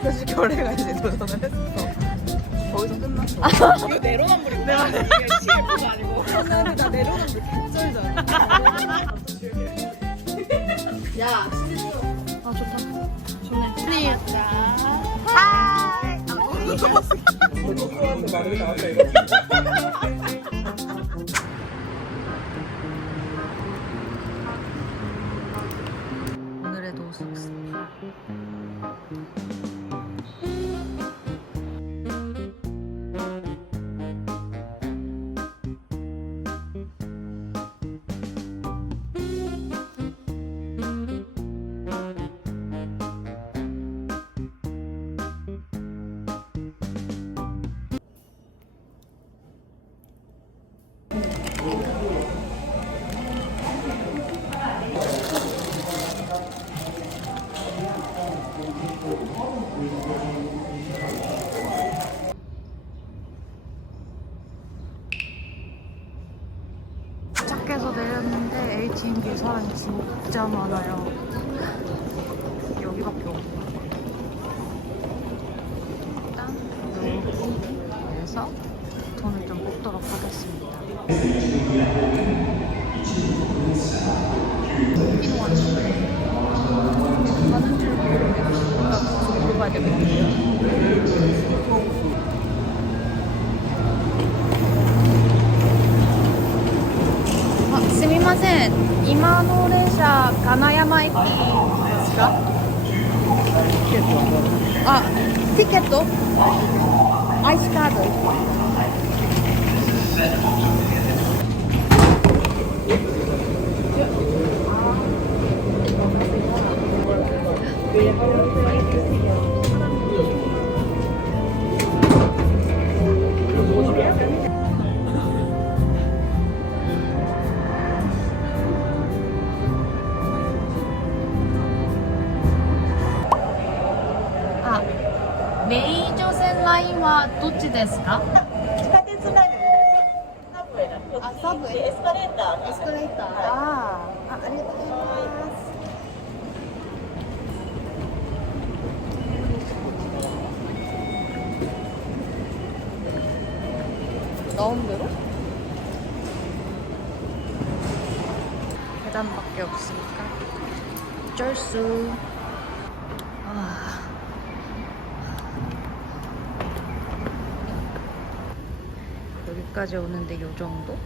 그래서 결혜가 이제 도전을 했어. 거기서 끝났어. 이거 내로남불이고. 내가 이게 CF가 아니고. 근데 나 내로남불 개쩔잖아. 야, 아 좋다. 좋네. 네. 하이. 나왔다 이거. 오늘의 노숙 스파. 도착 ATM기에 사람이 진짜 많아요. 여기밖에 없어. 일단 여기에서 돈을 좀 뽑도록 하겠습니다. 花、山駅ですか？あ、ティケット？アイスカード。ですか地下鉄ラインサブウェイだあサブウェイエスカレーターエスカレーター。あーあ、ありがとうございます。 나온 대로? 계단밖에 없으니까 어쩔 수. 아. 여기까지 오는데 요 정도?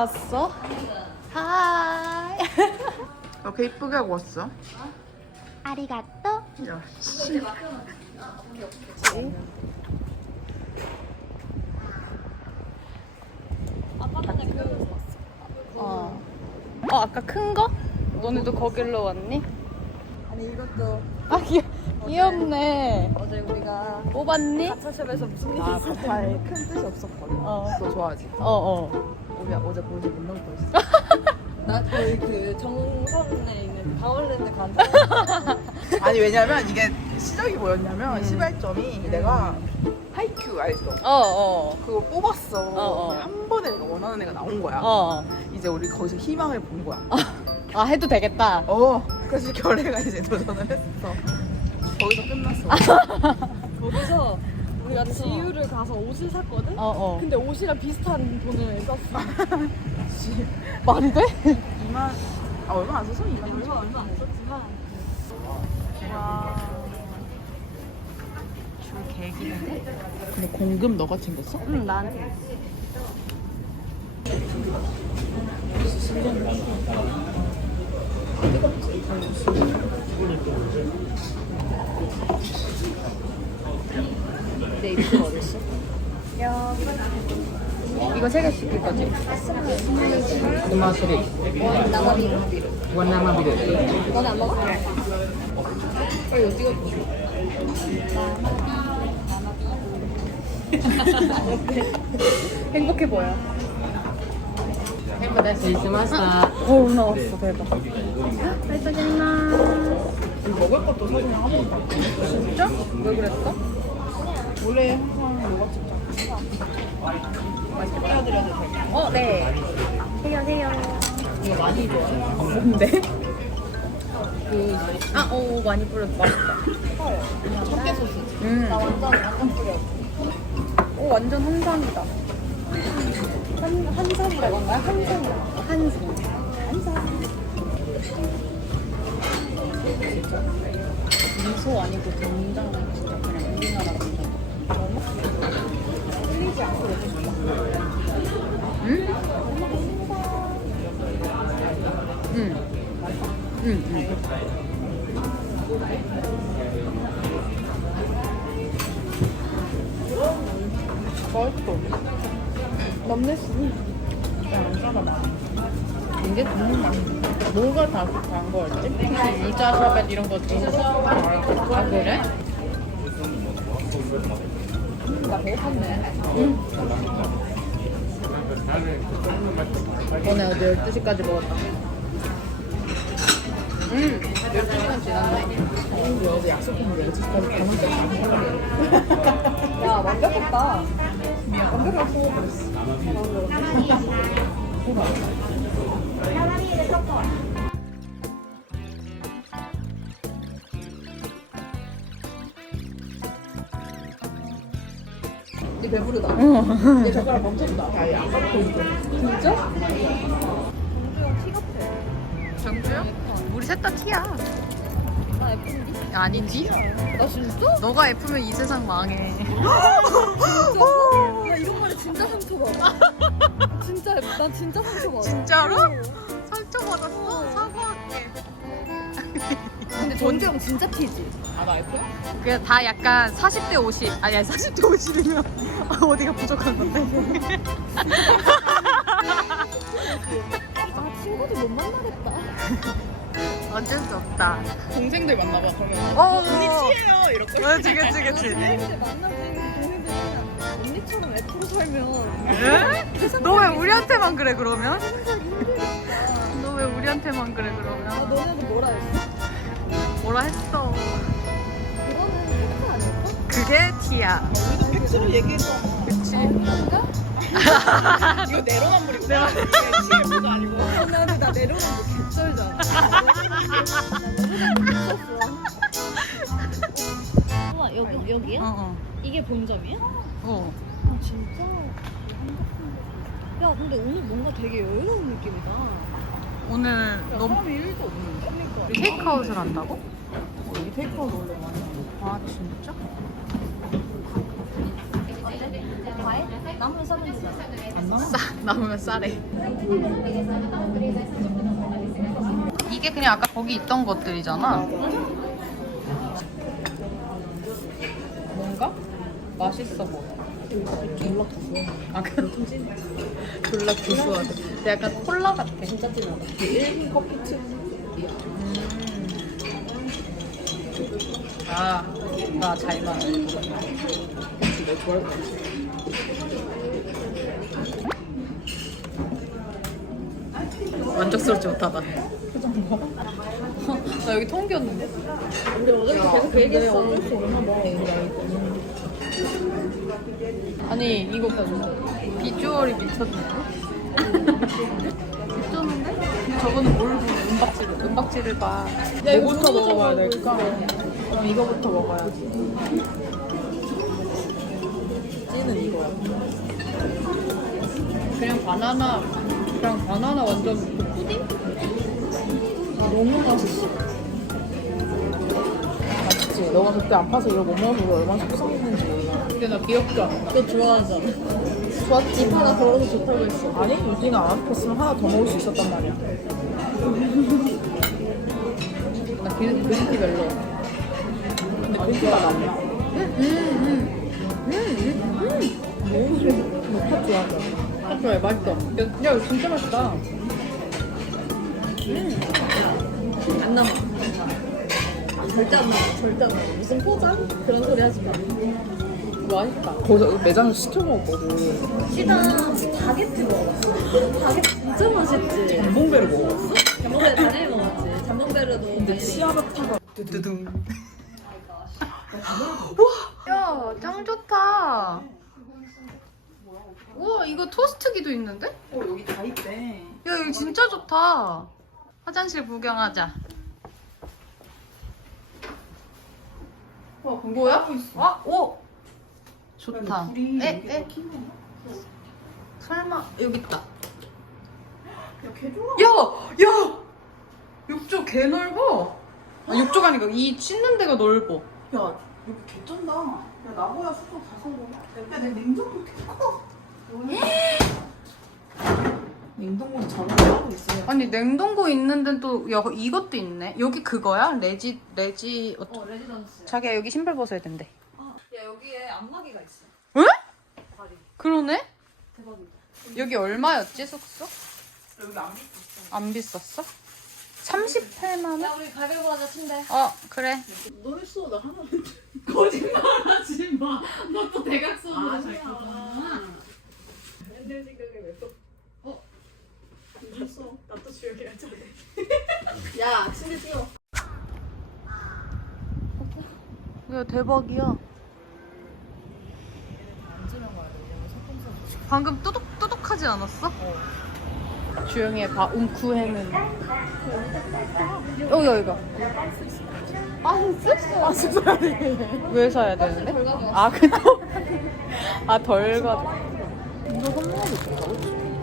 왔어? 하이 이렇게 이쁘게 하고 왔어? 아리가또 야, 씨. 어. 어 아까 큰 거? 너네도 거길로 왔니? 아니 이것도 아 귀, 귀엽네. 어제 우리가 뽑았니? 가차샵에서 무슨 일이 아 있었어 가파에 큰 뜻이 없었거든. 어. 너 좋아하지? 어 어. 우리 어제 보여줘 못 넘을 뻔했어. 나 거의 그 정선에 있는 바울랜드 간다 아니 왜냐면 이게 시작이 뭐였냐면 음. 시발점이 내가 하이큐 알죠? 어 어. 그거 뽑았어. 어. 한 번에 내가 원하는 애가 나온 거야. 어. 이제 우리 거기서 희망을 본 거야. 아 해도 되겠다. 어. 그래서 결혜가 이제 도전을 했어. 거기서 끝났어. 거기서 우리가 지유를 가서 옷을 샀거든? 어 어. 근데 옷이랑 비슷한 돈을 썼어 말이 돼? 2만 아 얼마 안 썼어? 2만 얼마 얼마 안 썼지만 줄 개기는데? 근데 공금 너가 챙겼어? 응 나한테. 내 입술 어딨어? 이거 세 개 시킬 거지? 스마스리 나가비로. 원나마비르 너네 안 먹어? 빨리 이거 찍어 행복해 보여 행복다 스마스다 오 나왔어 대박. 발사겠나 먹을 것도 사진을 찍어. 진짜? 왜 그랬어? 원래 항상 뭐가 찍자. 맛있게 뿌려드려도 돼. 어, 네. 세요 세요. 이거 많이 좋아해. 뭔데? 그, 아, 오, 많이 뿌려도 맛있다. 참깨 소스. 음. 나 완전 약간 뿌려. 오, 완전 한상이다. 한 한sam이라고 한가요? 한sam이라고. 한삼. 한삼. 미소 아니고 된장 진짜 그냥 우리나라 된장. 거였지? 혹시 유자 샤벳 이런 거 드셨어? 아, 그래? 나 배고팠네. 오늘 어제 12시까지 먹었다. 음, 12시간 지났네. 우리 어제 약속했는데 6시까지 가는 거야 완벽했다. 완벽하게 소화했어. 니 배부르다. 내 젓가락 멈췄다. 야, 야, 아까부터 이거. 진짜? 정주야? 우리 셋다 T야. 나 예쁜디? 아니지? 나 진짜? 너가 F면 이 세상 망해. 나 이런 말에 진짜 상처받아. 진짜 예쁘- 난 진짜 상처받아. 진짜로? 상처받았어? 사과할게. 근데 전재형 진짜 티지. 아, 나 F야? 그냥 다 약간 40대 50. 아니, 아니 40대 50이면 어디가 부족한 건데? 아 친구들 못 만나겠다. 어쩔 수 없다. 동생들 만나봐, 그러면. 어, 언니 T예요! 이렇게. 그치, 그치, 그치. 근데 만나지 동생들이 언니처럼 F로 살면 에? 너왜 우리한테만 그래, 그러면? 너왜 우리한테만 그래, 아 그러면? 너네도 뭐라 했어? 뭐라 했어. 그거는 팩트 아닐까? 그게 T야. 우리도 팩트로 얘기했잖아. 그치. 그런가? 이거 내로남불이고. 내가 TF도 아니고. 근데 나 내려오는 거 개쩔잖아. 우와 여기 여기야? 어, 어. 이게 본점이야? 어. 아 진짜 야 근데 오늘 뭔가 되게 여유로운 느낌이다. 오늘 너무 사람이 1도 없는데? 테이크아웃을 한다고? 어, 이 테이크아웃 원래 많이. 아, 진짜? 과일? 남은 서른이잖아. 안 나와? 싸, 남으면 싸래. 이게 그냥 아까 거기 있던 것들이잖아. 뭔가 맛있어 보여. 졸라 구수해. 아, 그 졸라 구수하대. 근데 약간 콜라 같아. 진짜 찐하다. 1분 커피츠. 아, 나잘 맞아. 내 좋아할 것 같아. 만족스럽지 못하다. 나 여기 통기였는데? 우리 어제부터 계속 그 얘기했어. 먹어? 아니 이거 비주얼이 미쳤는데? 미쳤는데? 저거는 뭘 보는 은박지를 은박지를 봐. 야, 이거부터 먹어봐야 될까? 그럼 이거부터 먹어야지. 찌는 이거야. 그냥 바나나 그냥 바나나 완전? 너무 맛있어. 맛있지? 너가 그때 아파서 이걸 못 먹어서 얼마나 속상했는지 몰라. 근데 나 귀엽지 않아? 너 좋아하잖아. 좋았지? 하나 덜어서 좋다고 했어. 아니, 유진이가 안 아팠으면 하나 더 먹을 수 있었단 말이야. 나 그린, 그린티 별로. 근데 그렇게가 남냐? 음, 음, 음. 음, 음. 너무 좋아. 너팥 좋아하잖아. 좋아해 맛있어. 야 이거 진짜 맛있다. 안 남아. 절대 안 남아. 절대 안 남아. 무슨 포장? 그런 소리 하지 마. 맛있다. 거기서 매장에서 시켜 먹었거든. 시다 바게트 먹었어. 바게트 진짜 맛있지. jam봉배를 먹었어? 잠봉베르 당연히 먹었지. 잠봉베르도 근데 치아바타가 두두둥. 야, 짱 좋다. 우와, 이거 토스트기도 있는데? 어 여기 다 있대. 야, 여기 진짜 좋다. 화장실 구경하자. 와 거기 뭐야? 아, 오! 좋다. 불이 에, 에, 거야? 설마, 여기 있다. 야, 개 좋아. 야! 야! 욕조 개 넓어. 아, 욕조가 아니고 이 씻는 데가 넓어. 야, 여기 개쩐다. 야, 나보야 숙소 다 성공. 야, 내 냉장고 개 커. 냉동고 전화 따로 있어요. 아니, 냉동고 있는 데는 또, 야, 이것도 있네. 여기 그거야? 레지, 레지, 어, 어 레지던스. 자기야, 여기 신발 벗어야 된대. 야 여기에 안마기가 있어. 응? 다리 그러네? 대박이다. 여기 얼마였지, 숙소? 여기 안 비쌌어. 안 비쌌어? 38만 원? 야 우리 가위바위보 하자 침대. 어, 그래. 너 했어, 나 하나. 거짓말하지 마. 너 또 대각선으로 아니야. 잘 거잖아. 내 생각에 왜 또? 어? 됐어. 나또 조용히 하자. 야, 침대 띄워. 야, 대박이야. 방금 뚜둑 뚜둑하지 않았어? 주영이의 바. 어, 야, 이거. 빤스? 빤스 사야 돼. 왜 사야 되는데? 아, 그거? 아, 덜 가져. 이거 있다, 그치?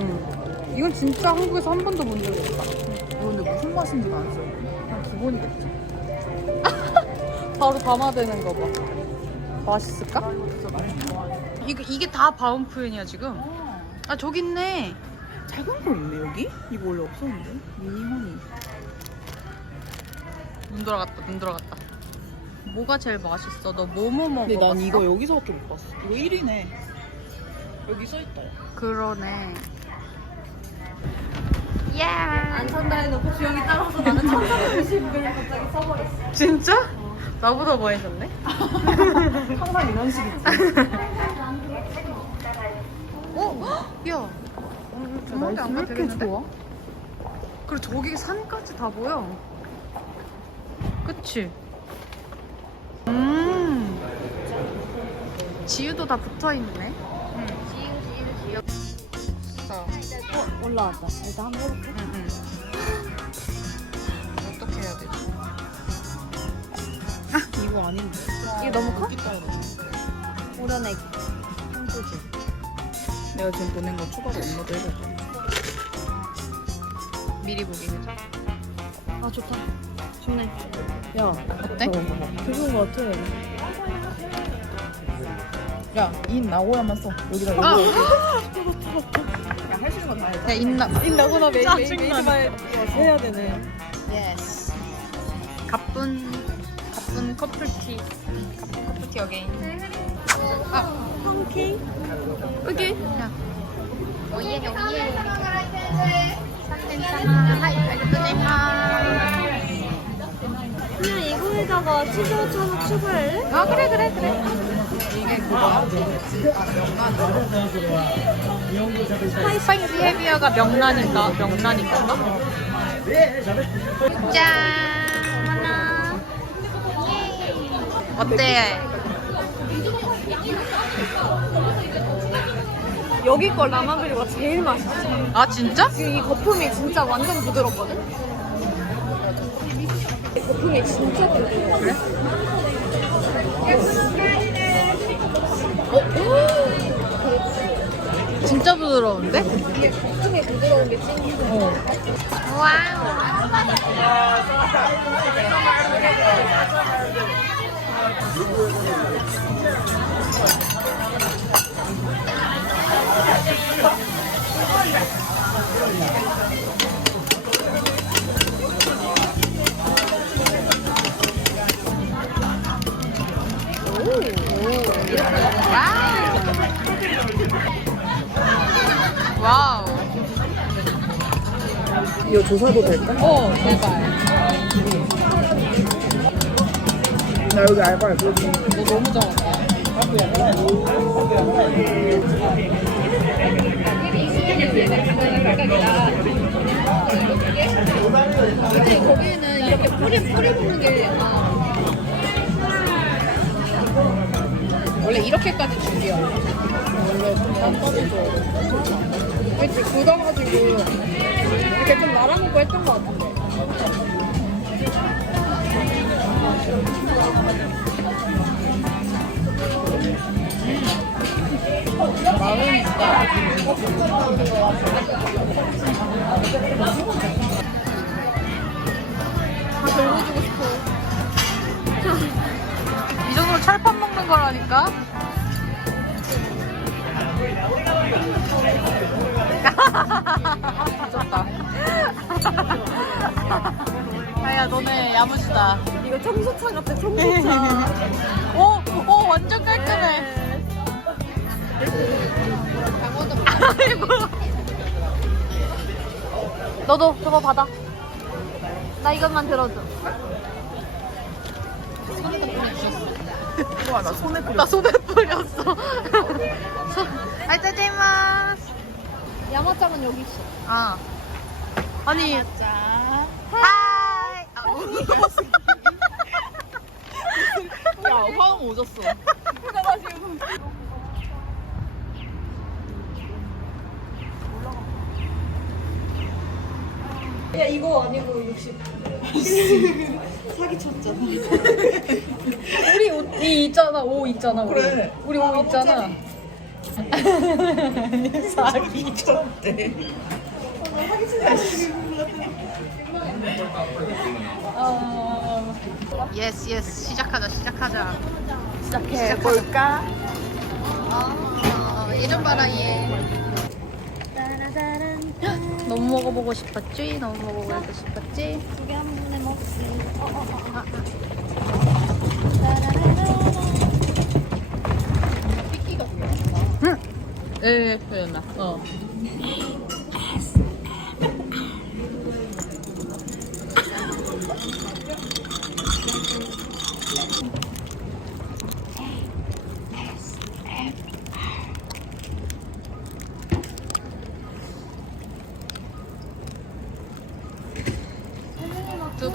응. 이건 진짜 한국에서 한 번도 본적 없다. 이거 근데 무슨 맛인지가 안 써. 그냥 기본이겠지. 바로 담아대는 거 봐. 맛있을까? 진짜 많이 좋아해. 이게, 이게 다 바움프엔이야, 지금. 아, 저기 있네. 작은 거 있네, 여기? 이거 원래 없었는데? 미니머니. 눈 돌아갔다, 눈 돌아갔다. 뭐가 제일 맛있어? 너 뭐뭐 먹어? 근데 난 이거 여기서밖에 못 봤어. 이거 1위네. 여기 써있다. 그러네. 예. 안 산다 해놓고 주영이 따라서 나는 1395개를 갑자기 써버렸어. 진짜? 나보다 많이 셨네 항상 이런 식이지. 어? 야. 오늘 저녁에 안 가도 되겠는데? 그리고 저기 산까지 다 보여. 그치? 음. 지우도 다 붙어 있네. 어, 올라왔다. 일단 한번 해볼게. 응, 응. 어떻게 해야 되지? 이거 아닌데. 이게 너무 커? 여기 떨어져. 오려내 힘들지. 내가 지금 보낸 거 추가로 업로드 해볼게. 미리 보기 해줘. 아 좋다. 좋네. 야, 어때? 그건 거 같아. 야, 인 나고야만 써. 여기다 여기. 아. 야, 할수 있는 건다 해. 야, 있나? 인 나고나 매일 매일 짜증나. 매일 해야 되네. 예스. 가쁜 가쁜 커플티. 가쁜 커플티 어게인. 아, 펑케이? 오케이. 야. 오예 오예. 괜찮아. 하이, 알겠습니다. 그냥 이거에다가 치즈 하나 추가할래? 아 그래 그래 그래. 이게 그거야? 스파이시 헤비어가 명란인가? 명란인가? 짠! 하나. 예. 어때? 여기 거 라마그리가 제일 맛있어. 아 진짜? 지금 이 거품이 진짜 완전 부드럽거든? 이 거품이 진짜 부드러워. 그래? 진짜 부드러운데? 이게 거품이 부드러운 게 찐이야. 와우. 와우. 이거 조사도 될까? 어, 제발. 나 여기 알바 있거든. 너 어, 너무 적었다. 근데 거기는 이렇게 뿌리 뿌리 보는 게 아, 원래 이렇게까지 죽여. 원래 안 떠져줘. 그치, 굳어가지고 이렇게 좀 말아먹고 했던 것 같은데. 마음 있다. 거라니까? 미쳤다. 야야 너네 야무지다. 이거 청소차 같아 청소차. 오, 오 완전 깔끔해. 아이고. 너도 저거 받아. 나 이것만 들어줘. 우와, 나 손에 뿌려. 나 손에 뿌렸어. 아이따지마스. 야마짱은 여기 있어. 아. 아니. 하이. 아, 야, 화음 오졌어. 야 이거 아니고 60. 사기 쳤잖아. 우리 옷, 이 있잖아. 오 있잖아. 우리. 그래. 우리 옷 있잖아. 사기 쳤대. 예스 예스 시작하자 시작하자. 시작해 볼까? 어, 얘좀 봐라 얘. 너무 먹어보고 싶었지? 너무 먹어보고 싶었지? 두 개 한 번에 먹지. 어, 어, 어. 예, 표현나. 어.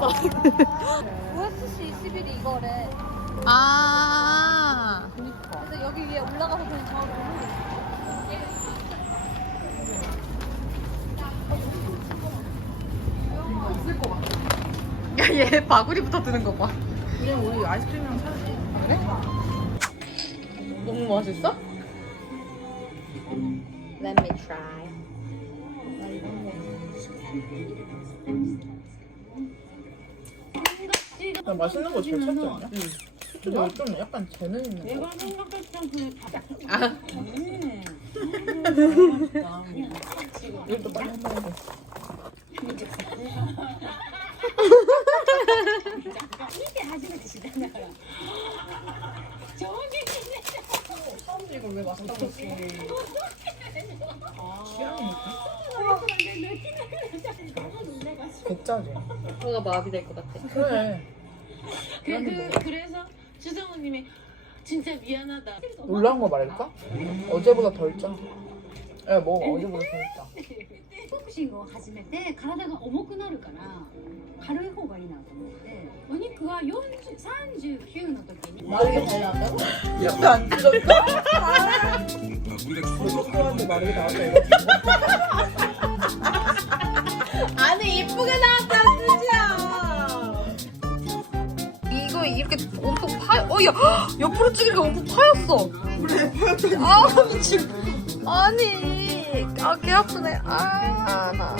흥분했어. OSC 21이 이거래. 아. 그래서 여기 위에 올라가서 그냥 저거 야, 얘 바구리부터 드는 거 봐. 그냥 우리 아이스크림이랑 사지. 그래? 너무 맛있어? Let me try. 나 맛있는 거 제일 찾지 않냐? 응. 수초 내가 좀 약간 재능 있는 거. 아. 이것도 빨리 한번 해봐. 이걸 왜 맛있다고 했어? 취향이니까. 개짜지. 뭐가 마비 될 것 같아. 그래. 그, 그, 그래서 주성우님이 진짜 미안하다. 놀라운 거 말할까? 어제보다 덜 짜. 야, 뭐 어제보다 덜 짜. ボクシングを始めて体が重くなるから軽い方がいいなと思ってお肉は40 39の時に 마르게 달라고? 이렇게 안 찢었어? 고속도로한테 마르게 나왔다 이거. 아니 이쁘게 나왔다는 뜻이야. 이거 이렇게 엄청 파, 어, 야, 옆으로 찍으니까 엄청 파였어. 그래, 파였다니. 아, 미친. 아니, 아, 개 아프네. 아, 나